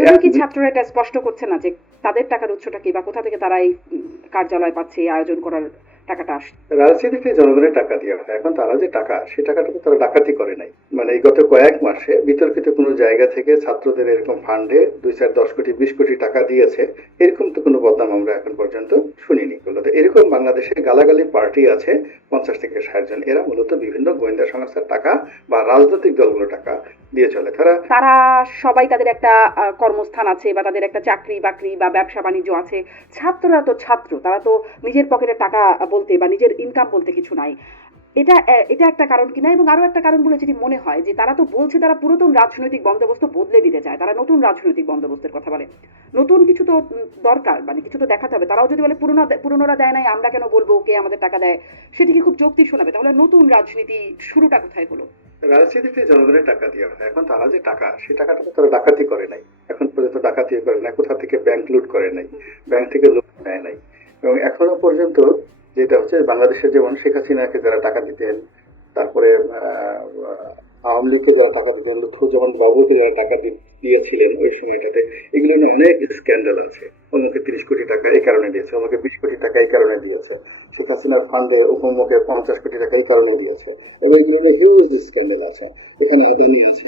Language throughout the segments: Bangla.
এজন্য কি ছাত্ররা এটা স্পষ্ট করছে না যে তাদের টাকার উৎসটা কি বা কোথা থেকে তারা এই কার্যালয় পাচ্ছে আয়োজন করার টাকাটা আসছে রাজনীতিতে জনগণের টাকা দেওয়া হয় এখন তারা যে টাকা সেই টাকাটা তারা ডাকাতি করে নাই। মানে এই গত কয়েক মাসে বিতর্কিত কোনো জায়গা থেকে ছাত্রদের এরকম ফান্ডে দুই চার দশ কোটি বিশ কোটি টাকা দিয়েছে। এরকম তো কোনো বদনাম আমরা এখন পর্যন্ত শুনিনি বলতে এরকম বাংলাদেশে গালাগালি পার্টি আছে পঞ্চাশ থেকে ষাট জন। এরা মূলত বিভিন্ন গোয়েন্দা সংস্থার টাকা বা রাজনৈতিক দলগুলো টাকা দিয়ে চলে। তারা তারা সবাই তাদের একটা কর্মস্থান আছে বা তাদের একটা চাকরি বাকরি বা ব্যবসা বাণিজ্য আছে। ছাত্ররা তো ছাত্র। তারা তো নিজের পকেটে টাকা বলতে বা নিজের ইনকাম বলতে কিছু নাই। এটা এটা একটা কারণ কিনা এবং আরও একটা কারণ বলে যদি মনে হয় যে তারা তো বলছে তারা পুরাতন রাজনৈতিক বন্দোবস্ত বদলে দিতে চায় তারা নতুন রাজনৈতিক বন্দোবস্তের কথা বলে। নতুন কিছু তো দরকার মানে কিছু তো দেখাতে হবে। তারাও যদি বলে পুরনো পুরনোরা দেয় নাই আমরা কেন বলব কে আমাদের টাকা দেয় সেটিকে খুব যৌক্তিক শোনাবে। তাহলে নতুন রাজনীতি শুরুটা কোথায় হলো? রাজনীতিতে জনগণের টাকা দেওয়া হয় এখন তারা যে টাকা সেই টাকাটা তো তারা ডাকাতি করে নাই। এখন পর্যন্ত ডাকাতি করে নাই কোথা থেকে ব্যাংক লুট করে নাই ব্যাংক থেকে লোন নেয় নাই। এবং এখনও পর্যন্ত যেটা হচ্ছে বাংলাদেশে যেমন শেখ হাসিনাকে যারা টাকা দিতেন, তারপরে আওয়ামী লীগকে যারা টাকা দিতেন, লুৎফুজ্জামান বাবুকে যারা টাকা দিয়েছিলেন ওই সময়টাতে, এগুলো নিয়ে অনেক স্ক্যান্ডাল আছে। অন্যকে তিরিশ কোটি টাকা এই কারণে দিয়েছে আমাকে বিশ কোটি টাকা এই কারণে দিয়েছে। শেখ হাসিনার ফান্ডে উপমুখে পঞ্চাশ কোটি টাকা এই কারণে দিয়েছে। এগুলো নিয়ে হিউজ স্ক্যান্ডাল আছে। এখানে আদানি আছে।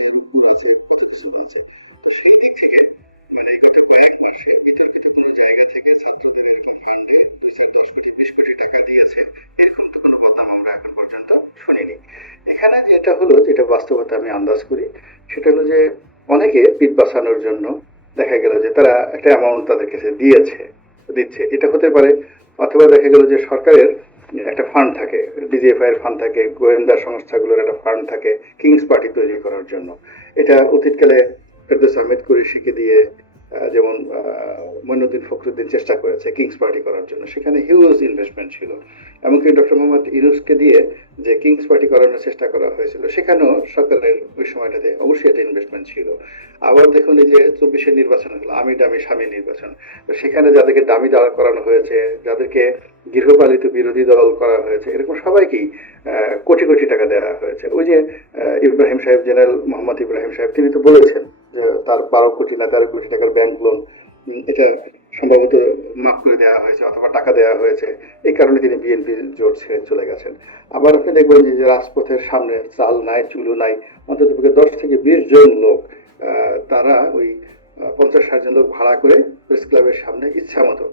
যেটা হলো যেটা বাস্তবতা আমি আন্দাজ করি, সেটা হলো যে অনেকে পিঠ বাঁচানোর জন্য দেখা গেল যে তারা একটা অ্যামাউন্ট তাদের কাছে দিয়েছে, দিচ্ছে। এটা হতে পারে, অথবা দেখা গেল যে সরকারের একটা ফান্ড থাকে ডিজিএফআই এর ফান্ড থাকে, গোয়েন্দা সংস্থাগুলোর একটা ফান্ড থাকে কিংস পার্টি তৈরি করার জন্য। এটা অতীতকালে ফেরদৌস আহমেদ কুরেশিকে দিয়ে যেমন মইনুদ্দিন ফখরুদ্দিন চেষ্টা করেছে কিংস পার্টি করার জন্য। সেখানে হিউজ ইনভেস্টমেন্ট ছিল। এমনকি ডক্টর মোহাম্মদ ইউনুসকে দিয়ে যে কিংস পার্টি করানোর চেষ্টা করা হয়েছিল, সেখানেও সরকারের ওই সময়টাতে অবশ্যই একটা ইনভেস্টমেন্ট ছিল। আবার দেখুন এই যে চব্বিশের নির্বাচন হলো, আমি ডামি স্বামী নির্বাচন। সেখানে যাদেরকে দামি দাঁড় করানো হয়েছে, যাদেরকে গৃহপালিত বিরোধী দল করা হয়েছে, এরকম সবাইকেই কোটি কোটি টাকা দেওয়া হয়েছে। ওই যে ইব্রাহিম সাহেব, জেনারেল মোহাম্মদ ইব্রাহিম সাহেব, তিনি তো বলেছেন তার বারো কোটি না তেরো কোটি টাকার ব্যাংক লোন এটা সম্ভবত মাফ করে দেওয়া হয়েছে অথবা টাকা দেওয়া হয়েছে। এই কারণে তিনি বিএনপি জোট ছেড়ে চলে গেছেন। আবার আপনি দেখবেন যে রাজপথের সামনে চাল নাই চুলো নাই, অন্তত দশ থেকে বিশ জন লোক তারা ওই পঞ্চাশ ষাট জন লোক ভাড়া করে প্রেস ক্লাবের সামনে ইচ্ছা মতো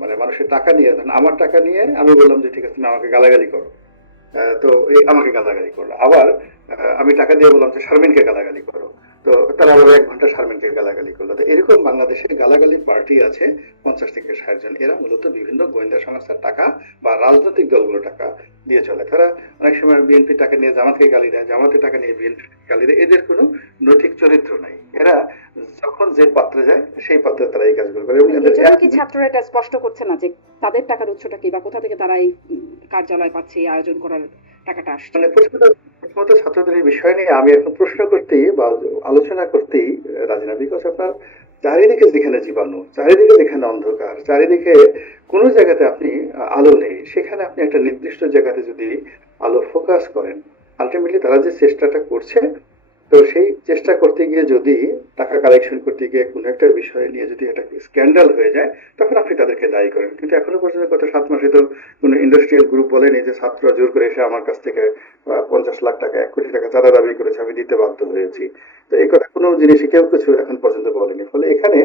মানে মানুষের টাকা নিয়ে, ধরেন আমার টাকা নিয়ে আমি বললাম যে, ঠিক আছে, তুমি আমাকে গালাগালি করো। তো এই আমাকে গালাগালি করল। আবার আমি টাকা দিয়ে বললাম যে, শারমিনকে গালাগালি করো। তো তারা আবার এক ঘণ্টা শারমিনকে গালাগালি করল। তো এরকম বাংলাদেশে গালাগালি পার্টি আছে পঞ্চাশ থেকে ষাট জন। এরা মূলত বিভিন্ন গোয়েন্দা সংস্থার টাকা বা রাজনৈতিক দলগুলো টাকা দিয়ে চলে। তারা অনেক সময় বিএনপি টাকা নিয়ে জামাতকে গালি দেয় জামাতের টাকা নিয়ে বিএনপি গালি দেয়। এদের কোনো নৈতিক চরিত্র নাই। এরা যখন যে পাত্রে যায় সেই পাত্রে তারা এই কাজগুলো করে। এবং এদের কি ছাত্ররা এটা স্পষ্ট করছে না যে তাদের টাকার উৎসটা কি বা কোথা থেকে তারা এই কার্যালয় পাচ্ছে এই আয়োজন করার টাকাটা আসছে? মানে প্রথমত ছাত্রদের এই বিষয় নিয়ে আমি এখন প্রশ্ন করতেই বা আলোচনা করতেই রাজি না বিকজ আপনার চারিদিকে যেখানে জীবাণু, চারিদিকে যেখানে অন্ধকার, চারিদিকে কোনো জায়গাতে আপনি আলো নেই, সেখানে আপনি একটা নির্দিষ্ট জায়গাতে যদি আলো ফোকাস করেন আলটিমেটলি তারা যে চেষ্টাটা করছে তো সেই চেষ্টা করতে গিয়ে যদি টাকা কালেকশন করতে গিয়ে কোনো একটা বিষয় নিয়ে যদি একটা স্ক্যান্ডাল হয়ে যায়, তখন আপনি তাদেরকে দায়ী করেন। কিন্তু এখনও পর্যন্ত গত সাত মাসে তো কোনো ইন্ডাস্ট্রিয়াল গ্রুপ বলেনি যে ছাত্ররা জোর করে এসে আমার কাছ থেকে পঞ্চাশ লাখ টাকা, এক কোটি টাকা চাঁদা দাবি করেছে, আমি দিতে বাধ্য হয়েছি। তো এই কথা কোনো জিনিসই কেউ কিছু এখন পর্যন্ত বলেনি। ফলে এখানে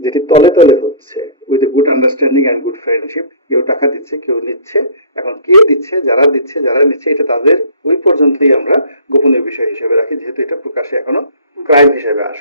যেটি তলে তলে হচ্ছে with good understanding and good friendship কেউ টাকা দিচ্ছে, কেউ নিচ্ছে, এখন কে দিচ্ছে, যারা দিচ্ছে, যারা নিচ্ছে, এটা তাদের ওই পর্যন্তই আমরা গোপনীয় বিষয় হিসেবে রাখি, যেহেতু এটা প্রকাশে এখনও ক্রাইম হিসেবে আসে।